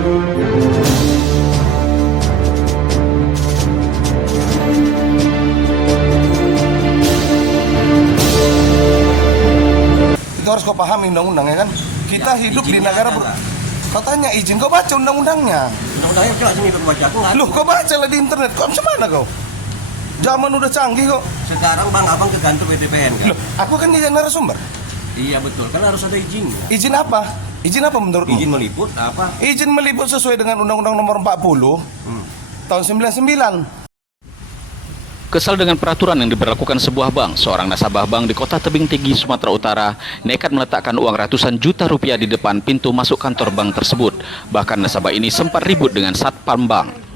Itu harus kau pahami undang-undang ya kan. Kita hidup di negara kau tanya izin, kau baca undang-undangnya. Undang-undangnya jelas ini kau baca. Aku nggak. Loh, kau baca lah di internet. Kau macam mana kau? Zaman udah canggih kok. Sekarang bang abang ke kantor BTPN kan? Loh, aku kan jadi narasumber. Iya betul, kan harus ada izinnya. Izin apa? Izin apa menurutmu? Izin meliput apa? Izin meliput sesuai dengan Undang-Undang Nomor 40 tahun 99. Kesal dengan peraturan yang diberlakukan sebuah bank, seorang nasabah bank di Kota Tebing Tinggi, Sumatera Utara nekat meletakkan uang ratusan juta rupiah di depan pintu masuk kantor bank tersebut. Bahkan nasabah ini sempat ribut dengan satpam bank.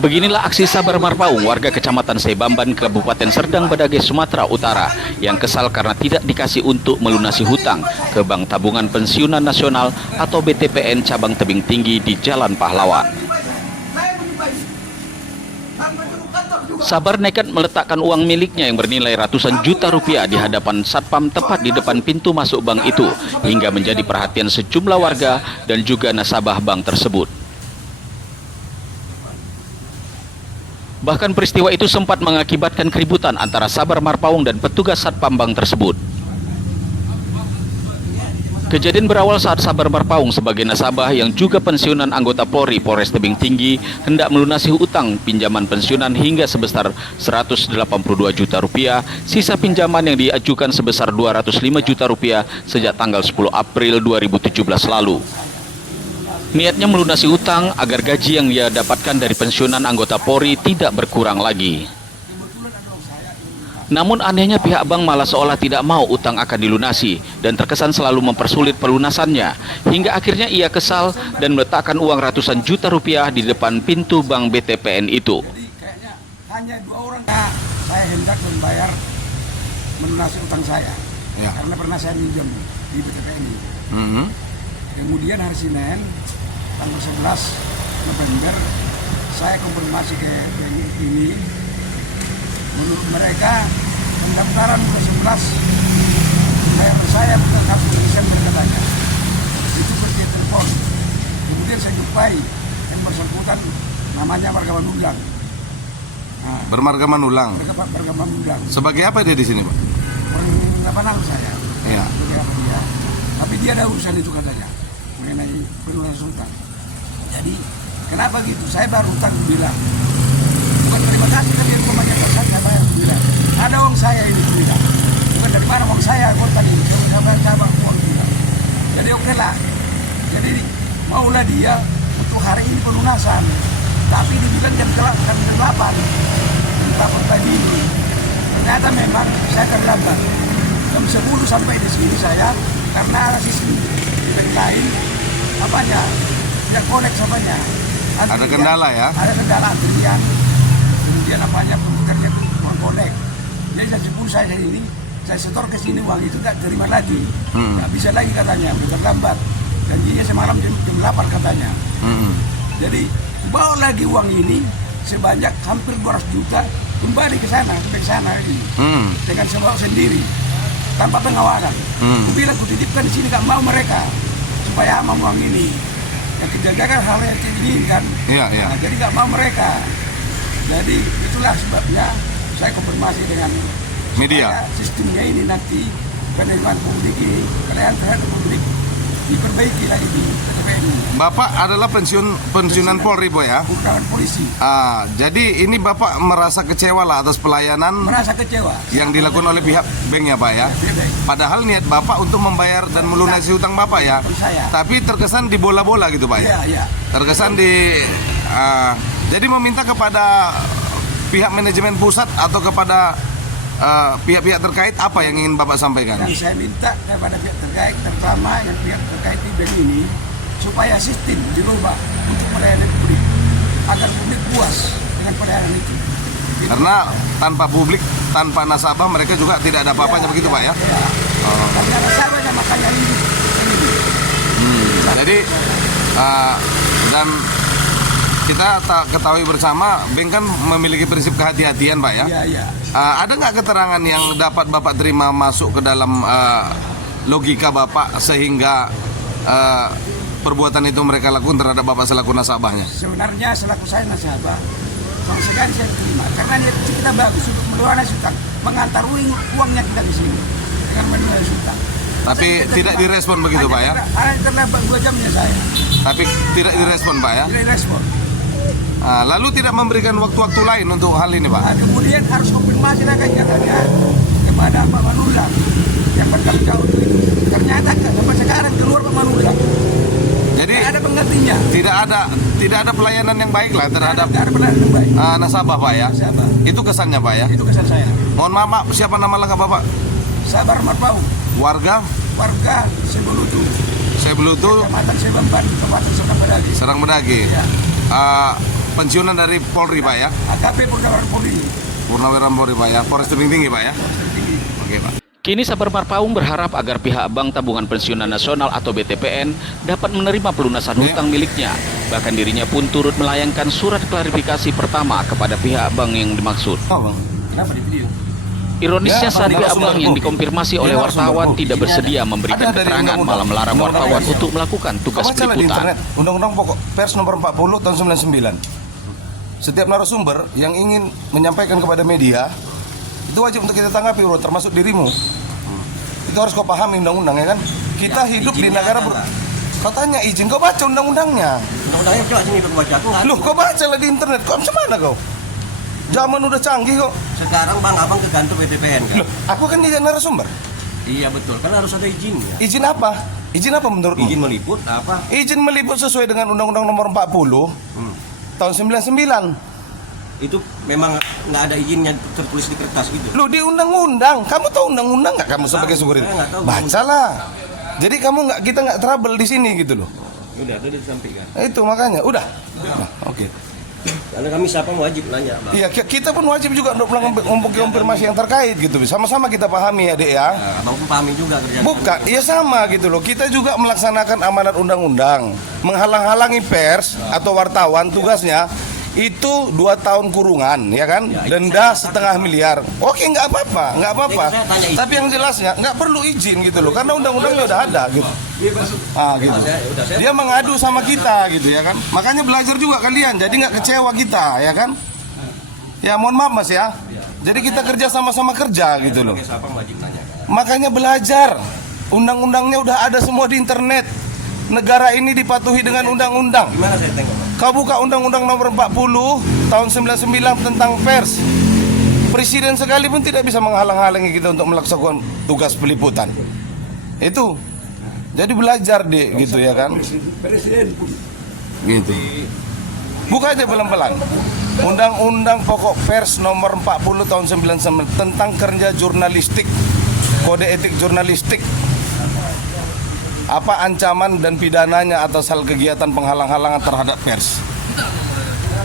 Beginilah aksi Sabar Marpaung, warga Kecamatan Sebamban, Kabupaten Serdang Bedagai, Sumatera Utara, yang kesal karena tidak dikasih untuk melunasi hutang ke Bank Tabungan Pensiunan Nasional atau BTPN cabang Tebing Tinggi di Jalan Pahlawan. Sabar nekat meletakkan uang miliknya yang bernilai ratusan juta rupiah di hadapan satpam tepat di depan pintu masuk bank itu, hingga menjadi perhatian sejumlah warga dan juga nasabah bank tersebut. Bahkan peristiwa itu sempat mengakibatkan keributan antara Sabar Marpaung dan petugas satpam bank tersebut. Kejadian berawal saat Sabar Marpaung sebagai nasabah yang juga pensiunan anggota Polri Polres Tebing Tinggi hendak melunasi utang pinjaman pensiunan hingga sebesar 182 juta rupiah, sisa pinjaman yang diajukan sebesar 205 juta rupiah sejak tanggal 10 April 2017 lalu. Niatnya melunasi utang agar gaji yang dia dapatkan dari pensiunan anggota Polri tidak berkurang lagi. Namun anehnya pihak bank malah seolah tidak mau utang akan dilunasi dan terkesan selalu mempersulit pelunasannya, hingga akhirnya ia kesal dan meletakkan uang ratusan juta rupiah di depan pintu bank BTPN itu. Kayaknya hanya 2 orang saya hendak membayar melunasi utang saya, ya. Karena pernah saya minjam di BTPN ini. Kemudian hari Senin tanggal 11 November saya konfirmasi ke bank ini. Menurut mereka pendaftaran ke 11 saya bukan 1 Desember katanya. Itu pergi telepon. Kemudian saya jumpai yang bersangkutan namanya Marga Manulang. Nah, Bermarga Manulang. Marga Manulang. Sebagai apa dia di sini, Pak? Pengapanan saya. Iya. Dia. Tapi dia ada urusan itu katanya mengenai pelunasan utang. Jadi kenapa gitu? Saya baru utang bilang. Bukan terima kasih kan dia rumahnya saya bayar bilang. Ada uang saya ini bilang. Bukan dari mana uang saya kok tadi saya bayar uang bilang. Jadi oke lah. Jadi maulah dia untuk hari ini pelunasan. Tapi dibilang jam 8 pagi ini. Ternyata memang saya terlambat. Jam 10 sampai di sini saya karena ada sistem lain apanya tidak connect apanya. Ada kendala ya? Ada kendala antrian. Kemudian apanya komputernya kurang connect. Jadi jam 10 saya ini saya setor ke sini uang itu tidak terima lagi. Nggak bisa lagi katanya, terlambat. Janjinya semalam jam 8 katanya. Jadi bawa lagi uang ini sebanyak hampir 200 juta kembali ke sana ini dengan sebab sendiri tanpa pengawasan. Aku bilang aku titipkan di sini, gak mau mereka supaya aman uang ini. Yang kejadian hal yang diinginkan. Nah, jadi gak mau mereka. Jadi itulah sebabnya saya konfirmasi dengan media. Sistemnya ini nanti penerimaan publik ini, pelayanan terhadap publik diperbaiki lagi di BTPN. Bapak adalah pensiunan Polri, Boy ya? Bukan polisi. Jadi ini Bapak merasa kecewa lah atas pelayanan yang dilakukan oleh pihak bank ya, Pak ya? Padahal niat Bapak untuk membayar dan melunasi hutang Bapak ya? Tapi terkesan di bola-bola gitu, Pak ya? Iya. Terkesan di... jadi meminta kepada pihak manajemen pusat atau kepada pihak-pihak terkait apa yang ingin Bapak sampaikan? Yang saya minta kepada pihak terkait, terutama yang pihak terkait di bank ini, supaya sistem dirubah untuk melayani publik, agar publik puas dengan pelayanan itu. Gitu. Karena tanpa publik, tanpa nasabah mereka juga tidak ada apa-apanya begitu, Pak ya? Iya. Karena nasabahnya makanya ini. Jadi dan kita ketahui bersama, bank kan memiliki prinsip kehati-hatian, Pak ya? Iya. Ada nggak keterangan yang dapat Bapak terima masuk ke dalam logika Bapak sehingga perbuatan itu mereka lakukan terhadap bapak selaku nasabahnya? Sebenarnya selaku saya nasabah, sama sekali saya terima. Karena niat kita bagus untuk melunasi utang, mengantar uangnya kita di sini dengan melunasi utang. Tapi tidak direspon begitu Pak ya? Terlambat 2 jamnya saya. Tapi tidak direspon Pak ya? Tidak direspon. Lalu tidak memberikan waktu-waktu lain untuk hal ini Pak? Kemudian harus konfirmasi lagi katanya kepada Pak Manula yang bertanggung jawab itu. Ternyata sampai sekarang keluar Pak Manula. Jadi tidak ada penggantinya. Tidak ada pelayanan yang baik lah terhadap Tidak ada pelayanan yang baik. nasabah Pak ya? Nasabah. Itu kesannya Pak ya? Itu kesan saya. Mohon maaf Pak, siapa nama lengkap Bapak? Sabar Marpau, Warga Sebelutu, Sebelutu, Kecamatan Sebamban, Kabupaten Serang Bedagi. Serang Bedagi. Ya. Pensiunan dari Polri Pak ya? AKP Purnawirawan Polri. Purnawirawan Polri Pak ya? Polres Tebing Tinggi Pak ya? Oke Pak. Kini Sabar Marpaung berharap agar pihak Bank Tabungan Pensiunan Nasional atau BTPN dapat menerima pelunasan hutang miliknya. Bahkan dirinya pun turut melayangkan surat klarifikasi pertama kepada pihak bank yang dimaksud. Kenapa di video? Ironisnya Ya, saat Bang, pihak narasumber, bank yang Bu. dikonfirmasi Dia oleh narasumber, wartawan Bu. tidak bersedia memberikan Ada dari keterangan, undang-undang. malah melarang Undang-undang wartawan pers. untuk melakukan tugas Baca lah di peliputan. internet, Undang-Undang Pokok Pers nomor 40 tahun 99. Setiap narasumber yang ingin menyampaikan kepada media itu wajib untuk kita tanggapi, bro, termasuk dirimu. Itu harus kau pahami undang-undang ya kan? Kita hidup di izinnya negara apa? katanya izin, kau baca undang-undangnya. Undang-undangnya jelas ini baca aku nggak. Loh, kau baca lah di internet, kau macam mana kau? Zaman udah canggih kok. Sekarang bang abang ke kantor BTPN kan? Loh, aku kan jadi narasumber. Iya betul, kan harus ada izinnya. Izin apa? Izin apa menurutmu? Izin meliput apa? Izin meliput sesuai dengan Undang-Undang nomor 40 tahun 99. Itu memang nggak ada izinnya tertulis di kertas gitu. Lu di undang-undang, kamu tahu undang-undang nggak kamu sebagai Tahu, security? saya nggak tahu. Bacalah. Jadi kita nggak trouble di sini gitu loh. Udah disampaikan. Itu makanya, udah. Nah, oke. Karena kami siapa wajib nanya bang. Iya, kita pun wajib juga untuk melakukan konfirmasi yang terkait gitu. Sama-sama kita pahami ya, Dek ya. Nah, abang pun pahami juga kerjaan. Bukan, iya sama gitu loh. Kita juga melaksanakan amanat undang-undang, menghalang-halangi pers atau wartawan tugasnya itu 2 tahun kurungan, ya kan? Denda 500 miliar. Oke, nggak apa-apa. Saya tanya izin. Tapi yang jelasnya nggak perlu izin gitu loh, karena undang-undangnya udah ada gitu. Gitu. Saya Dia mengadu sama kita gitu ya kan. Makanya belajar juga kalian, jadi nggak kecewa kita, ya kan? Ya mohon maaf Mas ya. Jadi kita kerja sama-sama kerja gitu loh. siapa wajib nanya kan? Makanya belajar. Undang-undangnya udah ada semua di internet. Negara ini dipatuhi dengan undang-undang. Gimana saya tengok bang? Kau buka Undang-Undang nomor 40 tahun 99 tentang pers. Presiden sekalipun tidak bisa menghalang-halangi kita untuk melaksanakan tugas peliputan. Itu. Jadi belajar deh gitu ya kan. Presiden pun. Gitu. Buka aja pelan-pelan. Undang-Undang Pokok Pers nomor 40 tahun 99 tentang kerja jurnalistik. Kode etik jurnalistik. Apa ancaman dan pidananya atas hal kegiatan penghalang-halangan terhadap pers.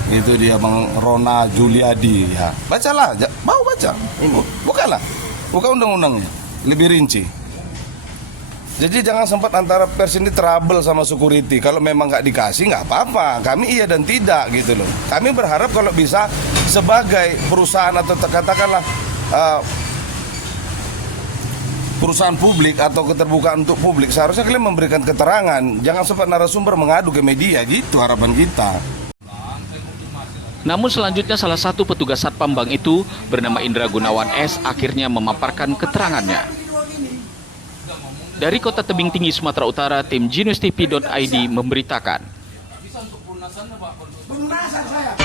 Itu dia Bang Rona Juliadi ya. Bacalah, mau baca. Bukalah. Buka undang-undangnya. Lebih rinci. Jadi jangan sempat antara pers ini trouble sama security. Kalau memang nggak dikasih nggak apa-apa. Kami iya dan tidak gitu loh. Kami berharap kalau bisa sebagai perusahaan atau katakanlah perusahaan publik atau keterbukaan untuk publik, seharusnya kalian memberikan keterangan. Jangan sempat narasumber mengadu ke media, gitu harapan kita. Namun selanjutnya salah satu petugas Satpam Bank itu bernama Indra Gunawan S akhirnya memaparkan keterangannya. Dari Kota Tebing Tinggi, Sumatera Utara, tim GenewsTV.id memberitakan. Pelunasan saya.